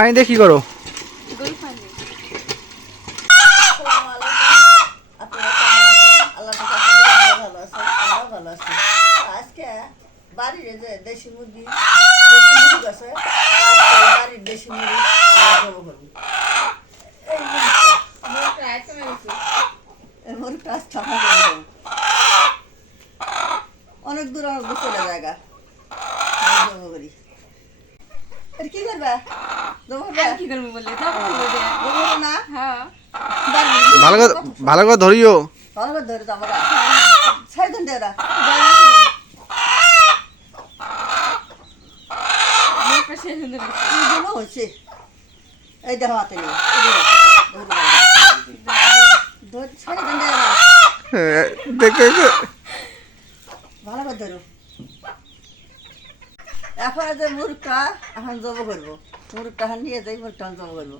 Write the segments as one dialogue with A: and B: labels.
A: পানি দিয়ে কি করো?
B: বাড়ির যে দেশি মুরগি দেশি মুরগি আছে বাড়ির দেশি মুরগি করব। অনেক দূর অনেক দূর চলে জায়গা। করি। এটা কি করবে?
C: আর কি করব বলে তো বলে
B: জবাই করবে না
C: হ্যাঁ
B: বাড়ির
A: ভালো করে ভালো করে ধরিও
B: ভালো করে ধরে তো আমরা ছাই দেন ওরা
C: আমার পাশে সুন্দর গেছে
B: এইগুলো হচ্ছে এই দেখো হাতে নিয়ে ছাড়ি দেন ওরা
A: দেখে
B: ভালো করে ধরো এখন যে মুরগটা এখন জব করব। মুরগটা এখন নিয়ে যাই মুরগটা এখন জব করব।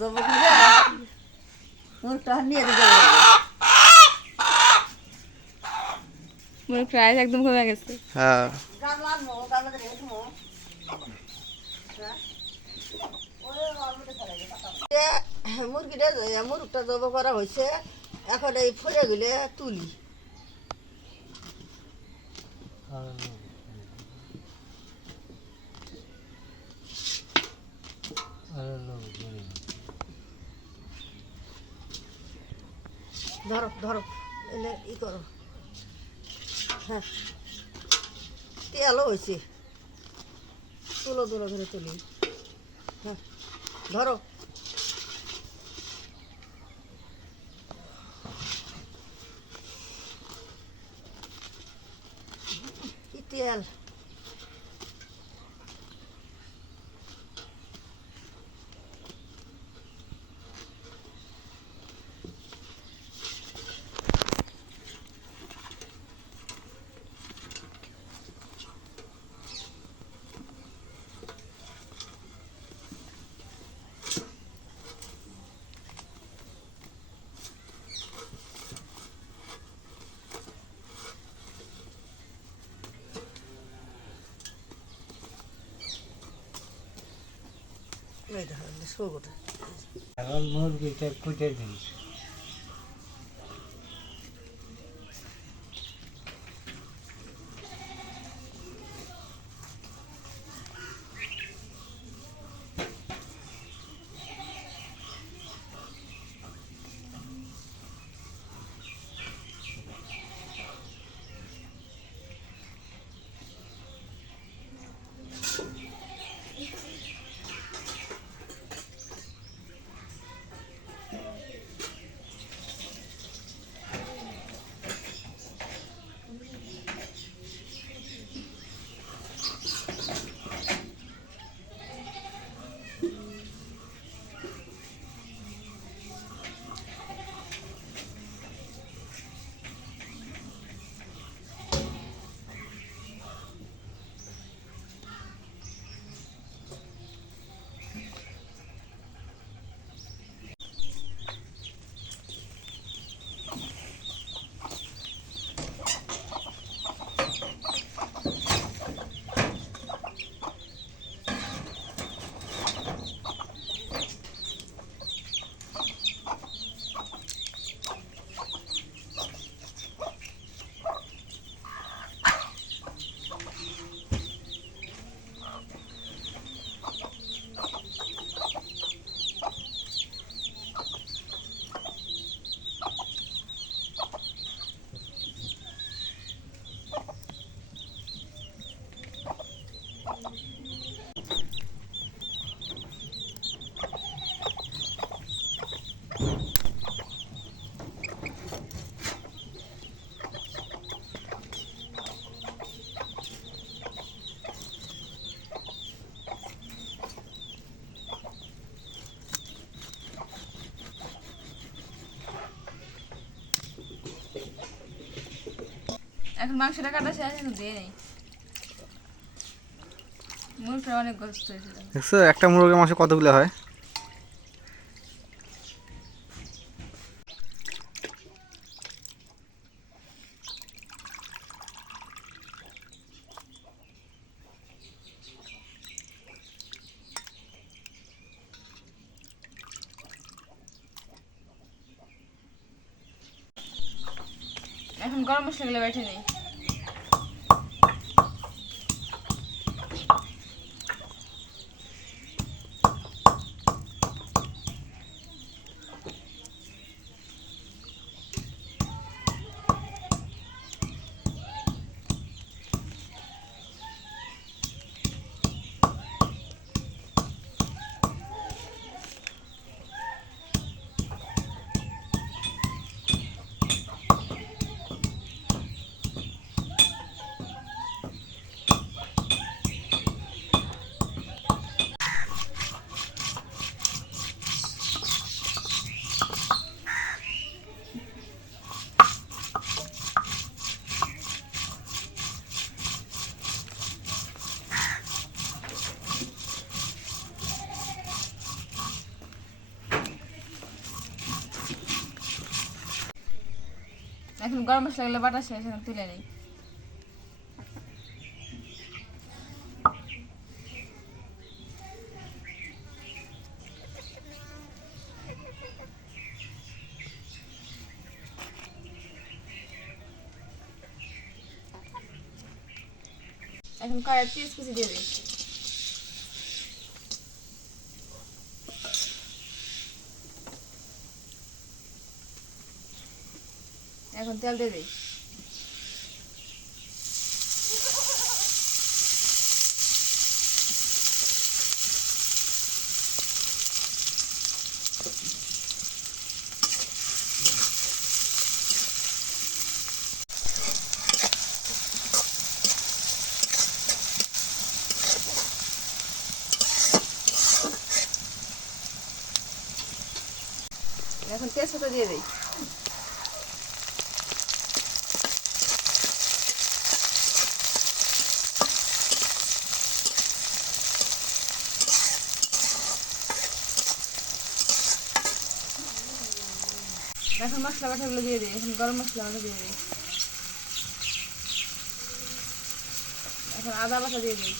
B: জব করে মুরগটা এখন নিয়ে যাই জব করব।
C: আমার প্রায় একদম কমে গেছে।
A: হ্যাঁ।
B: মুরগিটা মুরগটা জব করা হয়েছে। এখন এই ফলে গেলে তুলি ধরো ধরো, এলে ই করো। হ্যাঁ। তেলও হয়েছে তুলো তুলো ধরে তুলি। হ্যাঁ ধরো। তেল?
D: এখন মুরগিটা কুটে দিই
C: এখন মাংসটা কাটা শেষ এখন দিয়ে নেই। মুরগটা অনেক গস্ত হয়েছিল
A: দেখছ একটা মাংস কতগুলো হয়?
C: এখন গরম মশলাগুলো বেঠে নেই। এখন গরম মশলা গুলো বাটা শেষ এখন তুলে নেই। এখন কড়াই পিস কুচি দিয়ে দিই। এখন তেল দিয়ে দিই এখন তেজপাতা দিয়ে দিই এখন মশলা দিয়ে দিই, এখন গরম মশলা দিয়ে দিই। এখন আদা বাটা দিয়ে দিই।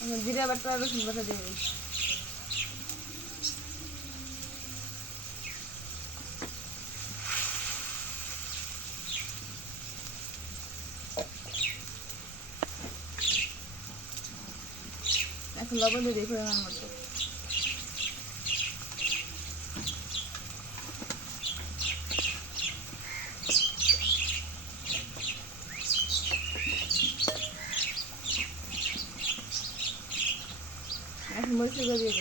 C: এখন জিরা বাটা, রসুন বাটা দিয়ে দিই। এখন লবণ দিয়ে দিই পরিমাণ মতো। এখন মরিচের গুঁড়ো দিয়ে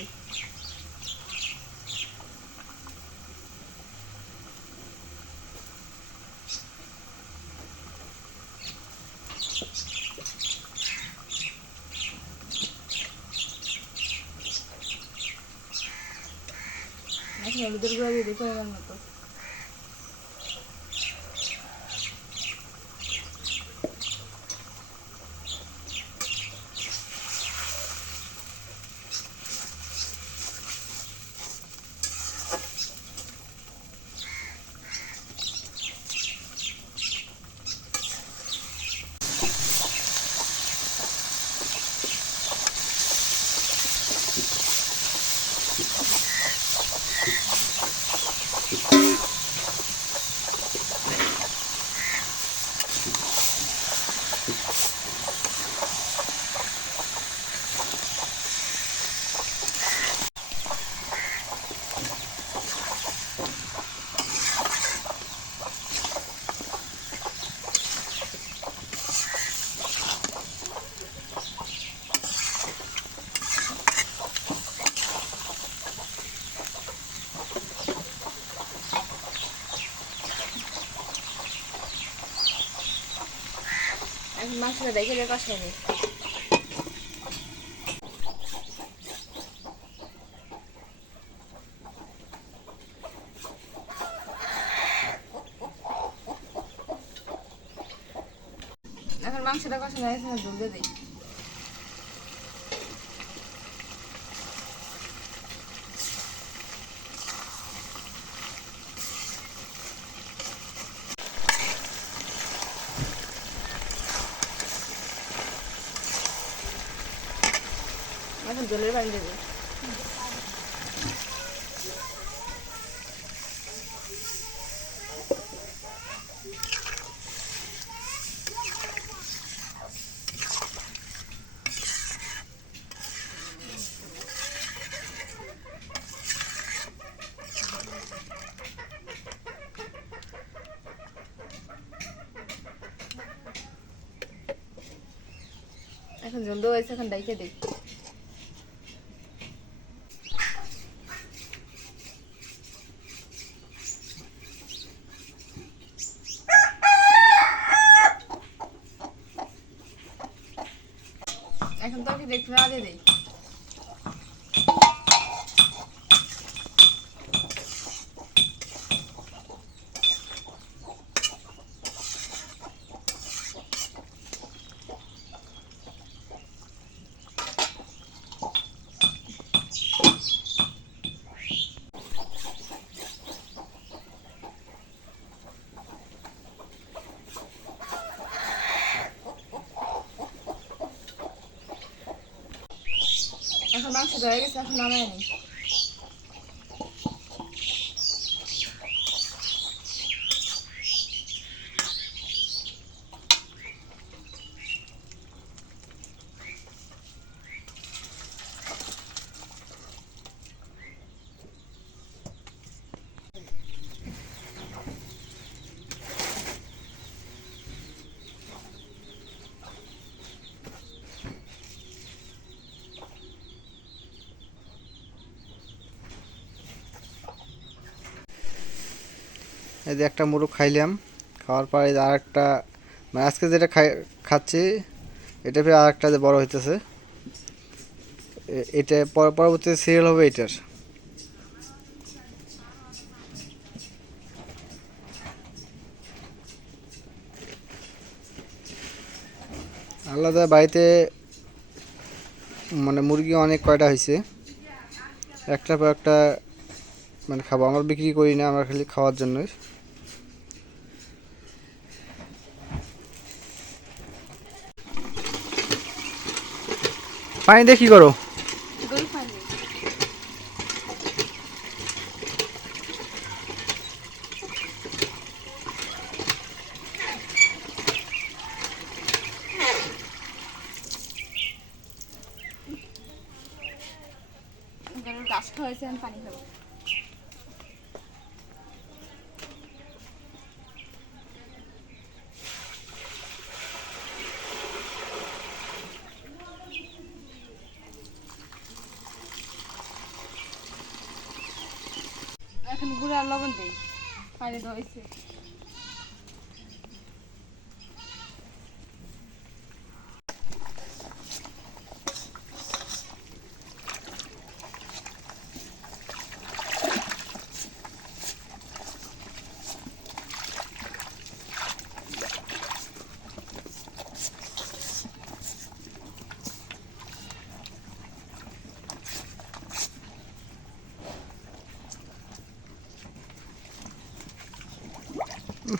C: মতো এখন দেখে দিয়ে এখন মাংসটা কষানো হয়েছে ঝোল দিয়ে দিই। জলের পানি দেবো এখন জল হয়েছে এখন ডাইকে দেখ। মাংস ধরে গেছে এখন নামায় নি
A: এই যে একটা মুরগ খাইলাম, খাওয়ার পরে আর একটা মানে আজকে যেটা খাই, খাচ্ছি, এটা ফের আর একটা যে বড় হইতেছে। এটা পর- পরবর্তীতে সিরিয়াল হবে এটার। আলাদা বাড়িতে মানে মুরগি অনেক কয়টা হয়েছে একটা পর একটা মানে খাব। আমরা বিক্রি করি না, আমরা খালি খাওয়ার জন্যই। পানি দিয়ে কি করো
C: গরু পানি গরুর কাষ্ট হয়েছে আমি পানি খাব এখন গুড় লবণ দিই। পানি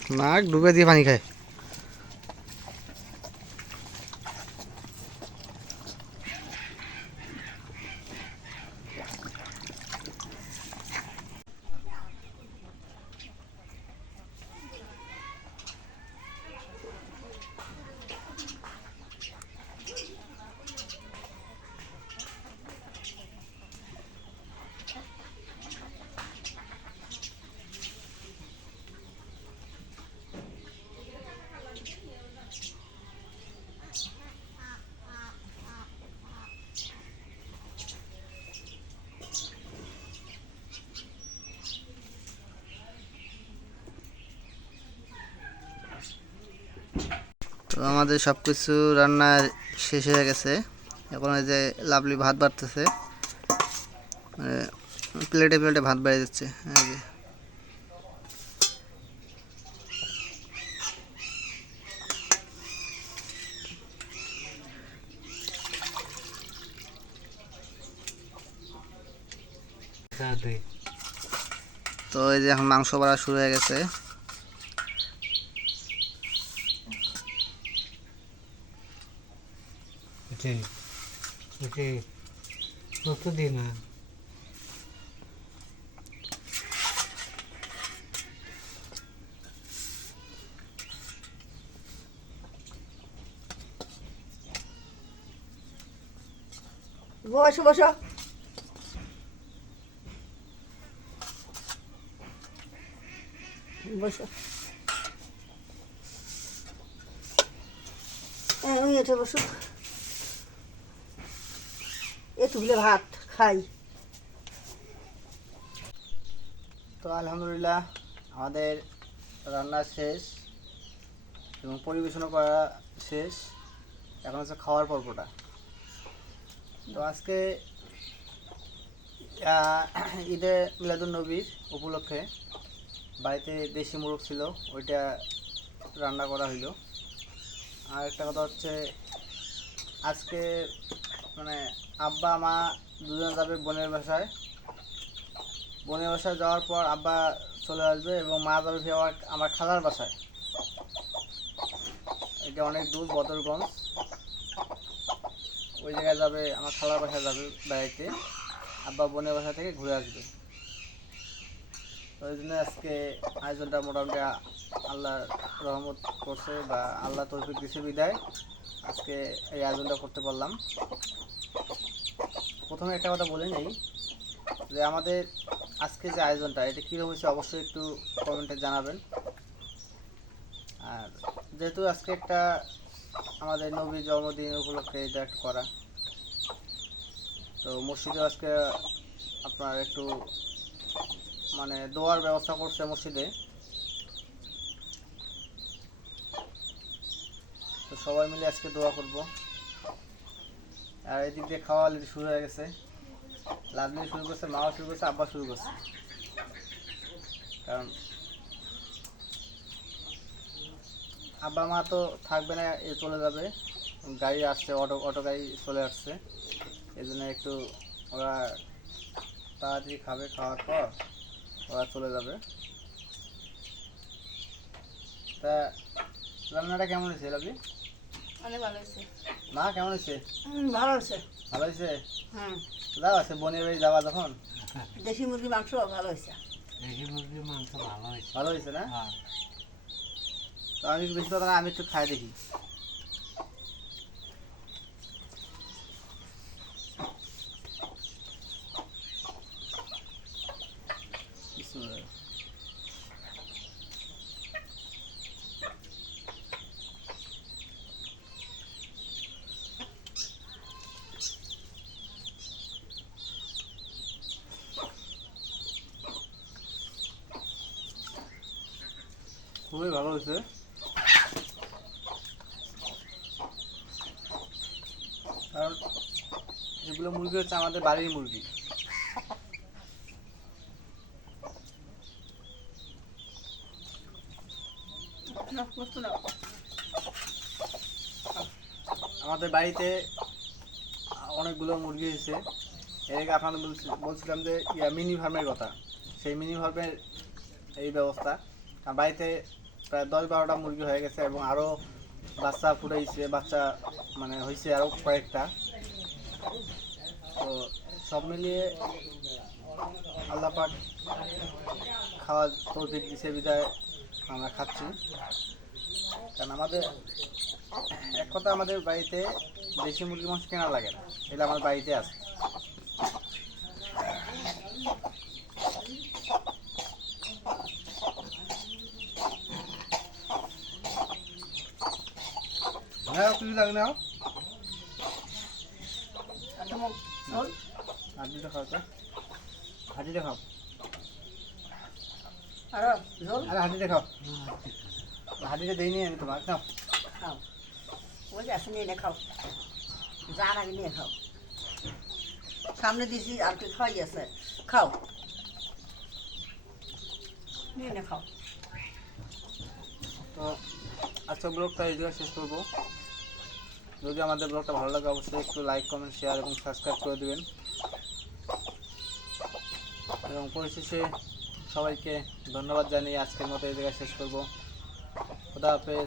A: নাক ডুবে দিয়ে পানি খায়। তো আমাদের সব কিছু রান্না শেষ হয়ে গেছে। এখন এই যে লাভলি ভাত বাড়তেছে। মানে প্লেটে প্লেটে ভাত বেড়ে যাচ্ছে। এই যে। তো এই যে এখন মাংস বাড়া শুরু হয়ে গেছে।
D: ওটাই ওটাই প্রতিদিন না
B: বসো বসো বসো হ্যাঁ ওই এটা বসো এতগুলো ভাত খাই।
A: তো আলহামদুলিল্লাহ, আমাদের রান্না শেষ এবং পরিবেশনও করা শেষ। এখন হচ্ছে খাওয়ার পর্বটা। তো আজকে ঈদে মিলাদুল নবীর উপলক্ষে বাড়িতে দেশি মোরগ ছিল, ওইটা রান্না করা হইল। আর একটা কথা হচ্ছে, আজকে মানে আব্বা, মা দুজন যাবে বোনের বাসায়। বোনের বাসায় যাওয়ার পর আব্বা চলে আসবে এবং মা যাবে ফিরে আমার খালার বাসায়। এটা অনেক দূর, বদরগঞ্জ। ওই জায়গায় যাবে, আমার খালার বাসায় যাবে বেড়াইতে আব্বা বোনের বাসা থেকে ঘুরে আসবে। ওই জন্য আজকে আয়োজনটা মোটামুটি আল্লাহ রহমত করছে বা আল্লাহ তৌফিক দিছে বিদায়। আজকে এই আয়োজনটা করতে পারলাম। প্রথমে একটা কথা বলে নেই যে আমাদের আজকে যে আয়োজনটা, এটা কীরকম হয়েছে অবশ্যই একটু কমেন্টে জানাবেন। আর যেহেতু আজকে একটা আমাদের নবী জন্মদিন উপলক্ষে এটা করা, তো মসজিদে আজকে আপনার একটু মানে দোয়ার ব্যবস্থা করছে মসজিদে। তো সবাই মিলে আজকে দোয়া করব। আর এদিক দিয়ে খাওয়া শুরু হয়ে গেছে। লাভলি শুরু করছে, মাও শুরু করছে, আব্বা শুরু করছে। কারণ আব্বা মা তো থাকবে না, এ চলে যাবে। গাড়ি আসছে, অটো অটো গাড়ি চলে আসছে। এই জন্য একটু ওরা তাড়াতাড়ি খাবে, খাওয়ার পর ওরা চলে যাবে। তা, রান্নাটা কেমন হয়েছে লাভলি
C: অনেক ভালো হয়েছে।
A: মা কেমন হয়েছে?
B: ভালো আছে
A: ভালো হয়েছে?
B: হুম।
A: যাও আছে বোনের বাড়ি যাওয়া যখন?
B: দেশি মুরগি মাংস ভালো হয়েছে।
D: দেশি মুরগির মাংস ভালো হয়েছে।
A: ভালো হয়েছে না?
D: হ্যাঁ।
A: তো আমি বেশি কথা আমি একটু খাই দেখি। খুবই ভালো হয়েছে। কারণ এগুলো মুরগি হচ্ছে আমাদের বাড়ির মুরগি। আমাদের বাড়িতে অনেকগুলো মুরগি হয়েছে। এর আগে আপনাদের বলছিলাম যে ইয়া মিনি ফার্মের কথা। সেই মিনি ফার্মের এই ব্যবস্থা। বাড়িতে প্রায় দশ বারোটা মুরগি হয়ে গেছে এবং আরও বাচ্চা ফুটাইছে, বাচ্চা মানে হয়েছে আরও কয়েকটা। তো সব মিলিয়ে আল্লাহ পাক খাওয়া তৌফিক দিছে, বিদায় আমরা খাচ্ছি। কারণ আমাদের, এক কথা আমাদের বাড়িতে দেশি মুরগি মাংস কেনা লাগে না, এটা আমার বাড়িতে আছে। নাও কিছু লাগে নাও
B: একটা মুখ ঝোল।
A: হাড্ডিটা খাও তো? হাড্ডিটা খাও
B: আরও
A: আরে হাড্ডিটা খাও হাড্ডিটা দিই নিয়ে আমি তোমার নাও।
B: খাও। ওই যে আছে নিয়ে নে খাও। যার আগে নিয়ে খাও। সামনে দিছি আর তুই খাওয়াই আছে। খাও। নিয়ে নে খাও।
A: তো আজকে ব্লগটা এই জায়গায় শেষ করব। যদি আমাদের ব্লগটা ভালো লাগে, অবশ্যই একটু লাইক কমেন্ট শেয়ার এবং সাবস্ক্রাইব করে দেবেন। এবং পরিশেষে সবাইকে ধন্যবাদ জানিয়ে আজকের মতো এই জায়গায় শেষ করব। খুদা হাফেজ।